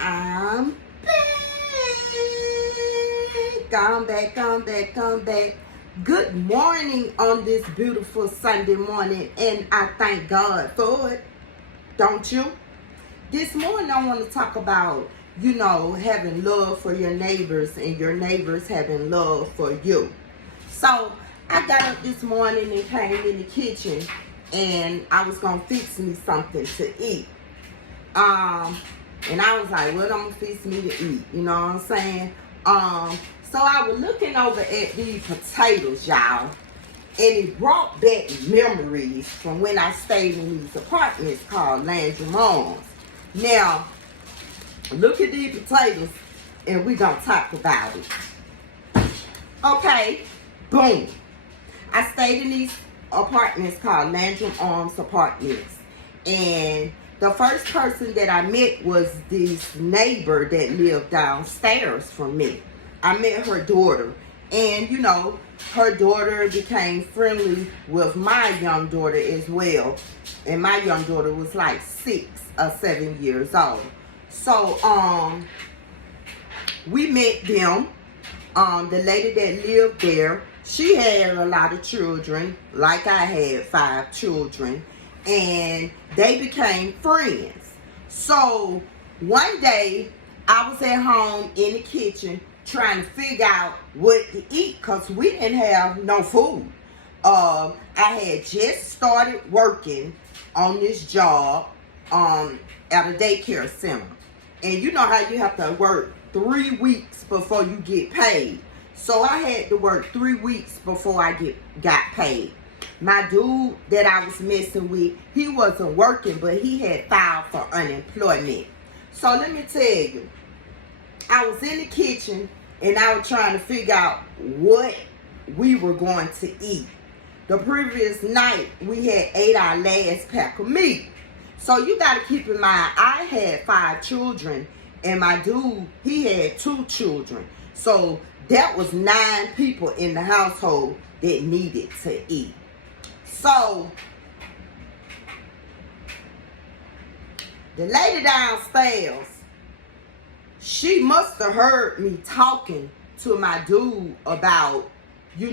I'm back. Come back. Good morning on this beautiful Sunday morning, and I thank God for it. Don't you? This morning I want to talk about, having love for your neighbors and your neighbors having love for you. So I got up this morning and came in the kitchen, and I was going to fix me something to eat. And I was like, what I'm gonna fix me to eat? You know what I'm saying? So I was looking over at these potatoes, y'all, and it brought back memories from when I stayed in these apartments called Landrum Arms. Now, look at these potatoes, and we gonna talk about it. Okay, boom. I stayed in these apartments called Landrum Arms Apartments, and the first person that I met was this neighbor that lived downstairs from me. I met her daughter, and her daughter became friendly with my young daughter as well. And my young daughter was like 6 or 7 years old. So we met them. The lady that lived there, she had a lot of children, like I had 5 children. And they became friends. So one day I was at home in the kitchen trying to figure out what to eat because we didn't have no food. I had just started working on this job at a daycare center. And you know how you have to work 3 weeks before you get paid. So I had to work 3 weeks before I got paid. My dude that I was messing with, he wasn't working, but he had filed for unemployment. So let me tell you, I was in the kitchen and I was trying to figure out what we were going to eat. The previous night, we had ate our last pack of meat. So you got to keep in mind, I had 5 children and my dude, he had 2 children. So that was 9 people in the household that needed to eat. So, the lady downstairs, she must have heard me talking to my dude about, we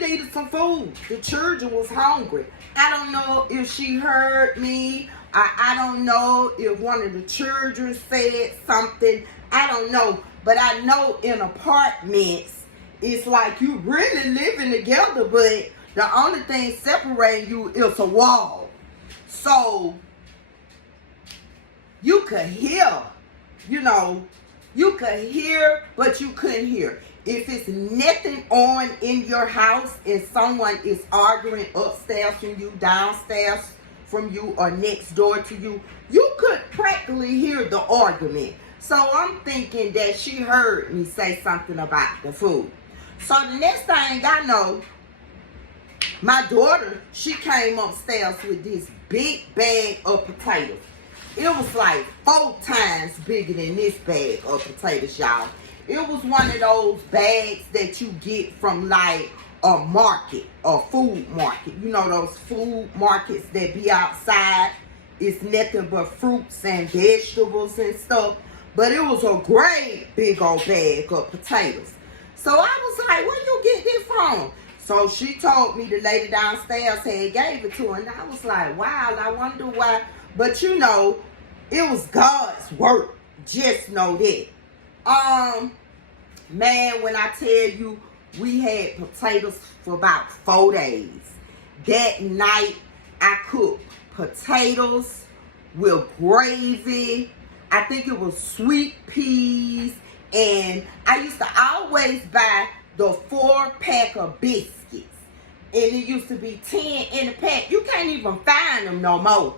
needed some food. The children was hungry. I don't know if she heard me. I don't know if one of the children said something. I don't know. But I know in apartments, it's like you really living together, but the only thing separating you is a wall. So you could hear, you could hear, but you couldn't hear. If it's nothing on in your house and someone is arguing upstairs from you, downstairs from you, or next door to you, you could practically hear the argument. So I'm thinking that she heard me say something about the food. So the next thing I know, my daughter, she came upstairs with this big bag of potatoes. It was like 4 times bigger than this bag of potatoes, y'all. It was one of those bags that you get from like a market, a food market. You know those food markets that be outside. It's nothing but fruits and vegetables and stuff. But it was a great big old bag of potatoes. So I was like, where you get this from? So she told me the lady downstairs had gave it to her. And I was like, wow, I wonder why. But it was God's work. Just know that. Man, when I tell you, we had potatoes for about 4 days. That night, I cooked potatoes with gravy. I think it was sweet peas. And I used to always buy the 4-pack of biscuits. And it used to be 10 in a pack. You can't even find them no more.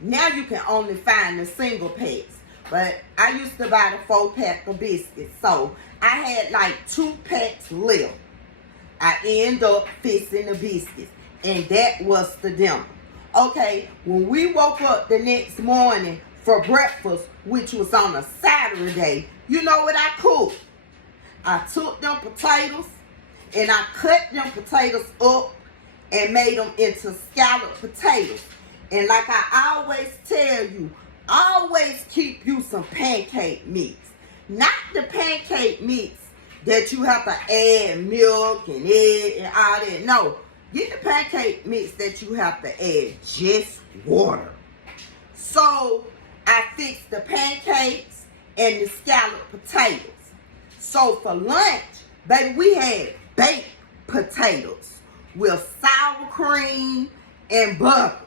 Now you can only find the single packs. But I used to buy the 4-pack of biscuits. So I had like 2 packs left. I end up fixing the biscuits. And that was the dinner. Okay, when we woke up the next morning for breakfast, which was on a Saturday, you know what I cooked? I took them potatoes and I cut them potatoes up and made them into scalloped potatoes. And like I always tell you, always keep you some pancake mix. Not the pancake mix that you have to add milk and egg and all that. No, get the pancake mix that you have to add just water. So I fixed the pancakes and the scalloped potatoes. So for lunch, baby, we had baked potatoes with sour cream and butter.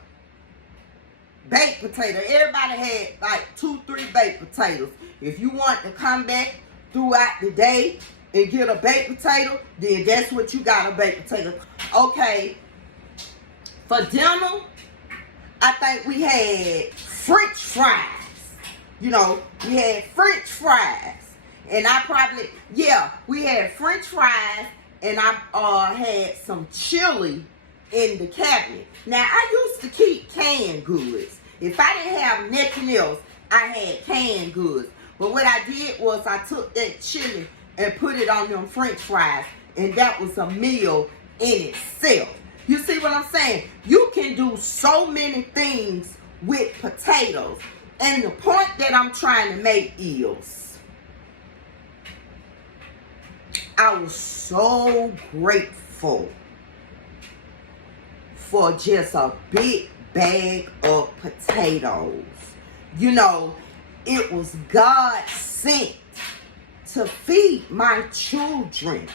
Baked potato. Everybody had like 2-3 baked potatoes. If you want to come back throughout the day and get a baked potato, then that's what you got, a baked potato. Okay, for dinner, I think we had French fries. You know, we had French fries. And I probably, we had French fries, and I had some chili in the cabinet. Now, I used to keep canned goods. If I didn't have nothing else, I had canned goods. But what I did was I took that chili and put it on them French fries, and that was a meal in itself. You see what I'm saying? You can do so many things with potatoes. And the point that I'm trying to make is, I was so grateful for just a big bag of potatoes. You know, it was God sent to feed my children.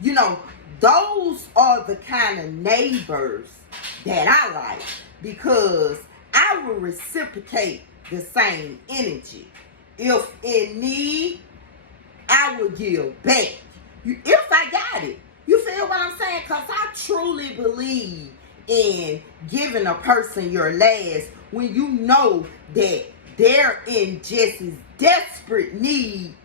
You know, those are the kind of neighbors that I like, because I will reciprocate the same energy. If in need, I will give back. If I got it. You feel what I'm saying? Because I truly believe in giving a person your last when you know that they're in just as desperate need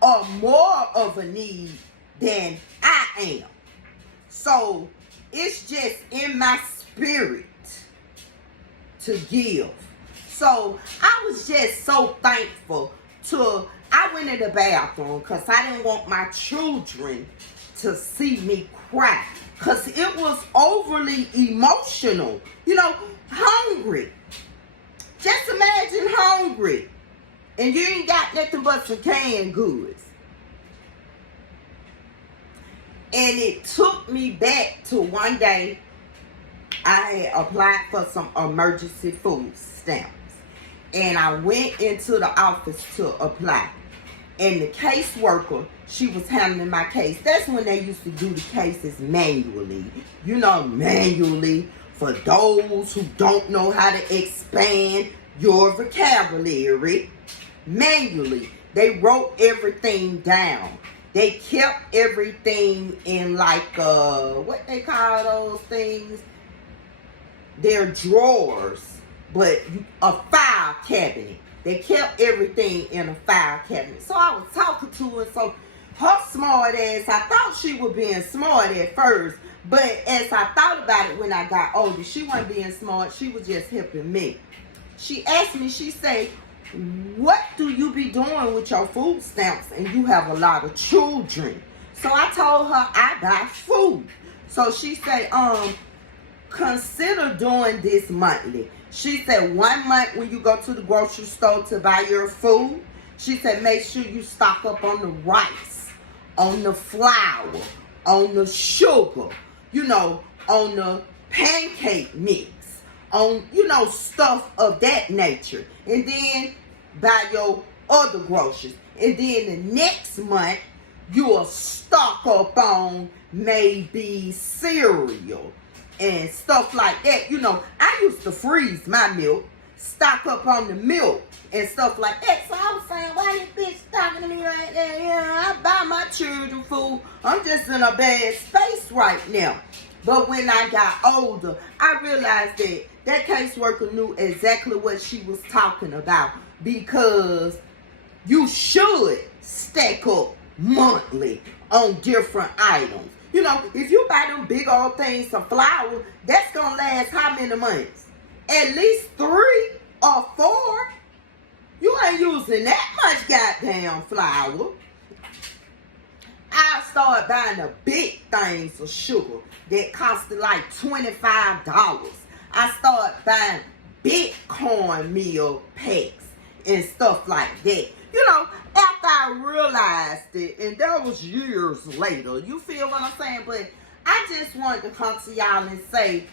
or more of a need than I am. So it's just in my spirit to give. So I was just so thankful I went in the bathroom because I didn't want my children to see me cry, because it was overly emotional. You know, hungry. Just imagine hungry, and you ain't got nothing but some canned goods. And it took me back to one day I had applied for some emergency food stamps. And I went into the office to apply. And the caseworker, she was handling my case. That's when they used to do the cases manually. You know, manually, for those who don't know how to expand your vocabulary. Manually, they wrote everything down. They kept everything in like, what they call those things? They're drawers, but a file cabinet. They kept everything in a file cabinet. So I was talking to her, so her smart ass, I thought she was being smart at first, but as I thought about it when I got older, she wasn't being smart, she was just helping me. She asked me, she said, what do you be doing with your food stamps and you have a lot of children? So I told her I buy food. So she said, consider doing this monthly. She said 1 month when you go to the grocery store to buy your food, she said make sure you stock up on the rice, on the flour, on the sugar, you know, on the pancake mix, on, you know, stuff of that nature. And then buy your other groceries. And then the next month, you'll stock up on maybe cereal and stuff like that. You know, I used to freeze my milk, stock up on the milk and stuff like that. So I was saying, why this bitch talking to me like that? Yeah, I buy my children food. I'm just in a bad space right now. But when I got older, I realized that that caseworker knew exactly what she was talking about, because you should stack up monthly on different items. You know, if you buy them big old things of flour, that's going to last how many months? At least 3 or 4. You ain't using that much goddamn flour. I started buying the big things of sugar that costed like $25. I started buying big cornmeal packs and stuff like that. You know, after I realized it, and that was years later. You feel what I'm saying? But I just wanted to come to y'all and say,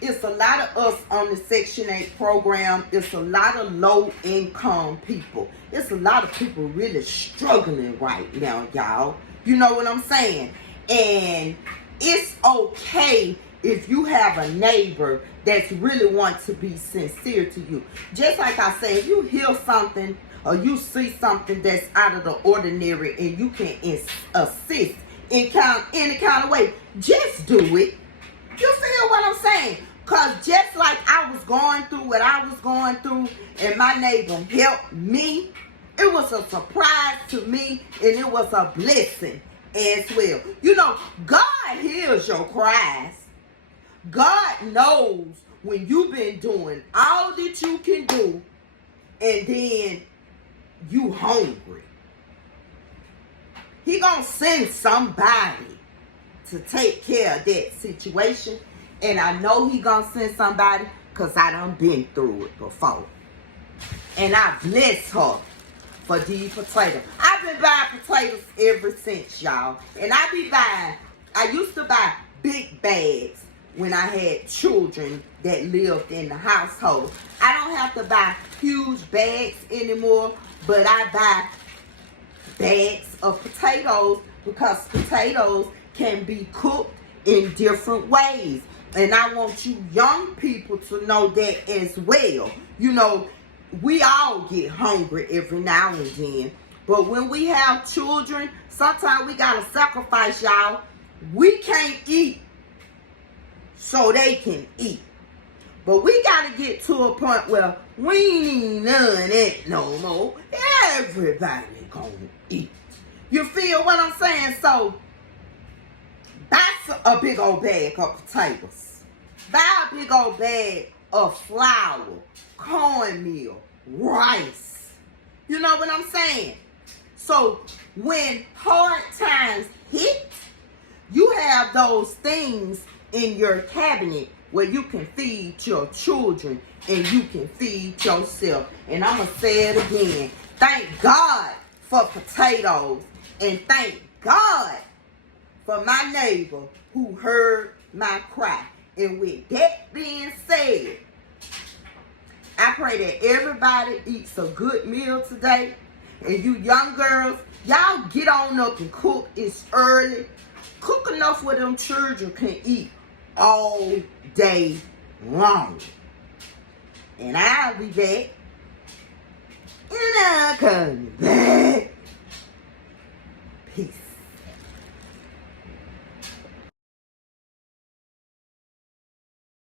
it's a lot of us on the Section 8 program. It's a lot of low-income people. It's a lot of people really struggling right now, y'all. You know what I'm saying? And it's okay if you have a neighbor that's really want to be sincere to you. Just like I said, if you hear something or you see something that's out of the ordinary and you can assist in any kind of way, just do it. You feel what I'm saying? Because just like I was going through what I was going through and my neighbor helped me, it was a surprise to me and it was a blessing as well. You know, God hears your cries. God knows when you've been doing all that you can do and then you hungry. He gonna send somebody to take care of that situation. And I know he gonna send somebody because I done been through it before. And I bless her for these potatoes. I've been buying potatoes ever since, y'all. And I used to buy big bags when I had children that lived in the household. I don't have to buy huge bags anymore, but I buy bags of potatoes because potatoes can be cooked in different ways. And I want you young people to know that as well. You know, we all get hungry every now and then. But when we have children, sometimes we got to sacrifice, y'all. We can't eat so they can eat. But we got to get to a point where we ain't need none of that no more. Everybody gonna eat. You feel what I'm saying? So, buy a big old bag of potatoes. Buy a big old bag of flour, cornmeal, rice. You know what I'm saying? So, when hard times hit, you have those things in your cabinet where you can feed your children and you can feed yourself. And I'm going to say it again. Thank God for potatoes. And thank God for my neighbor who heard my cry. And with that being said, I pray that everybody eats a good meal today. And you young girls, y'all get on up and cook. It's early. Cook enough where them children can eat all day long. And I'll be back. And I'll come back. Peace.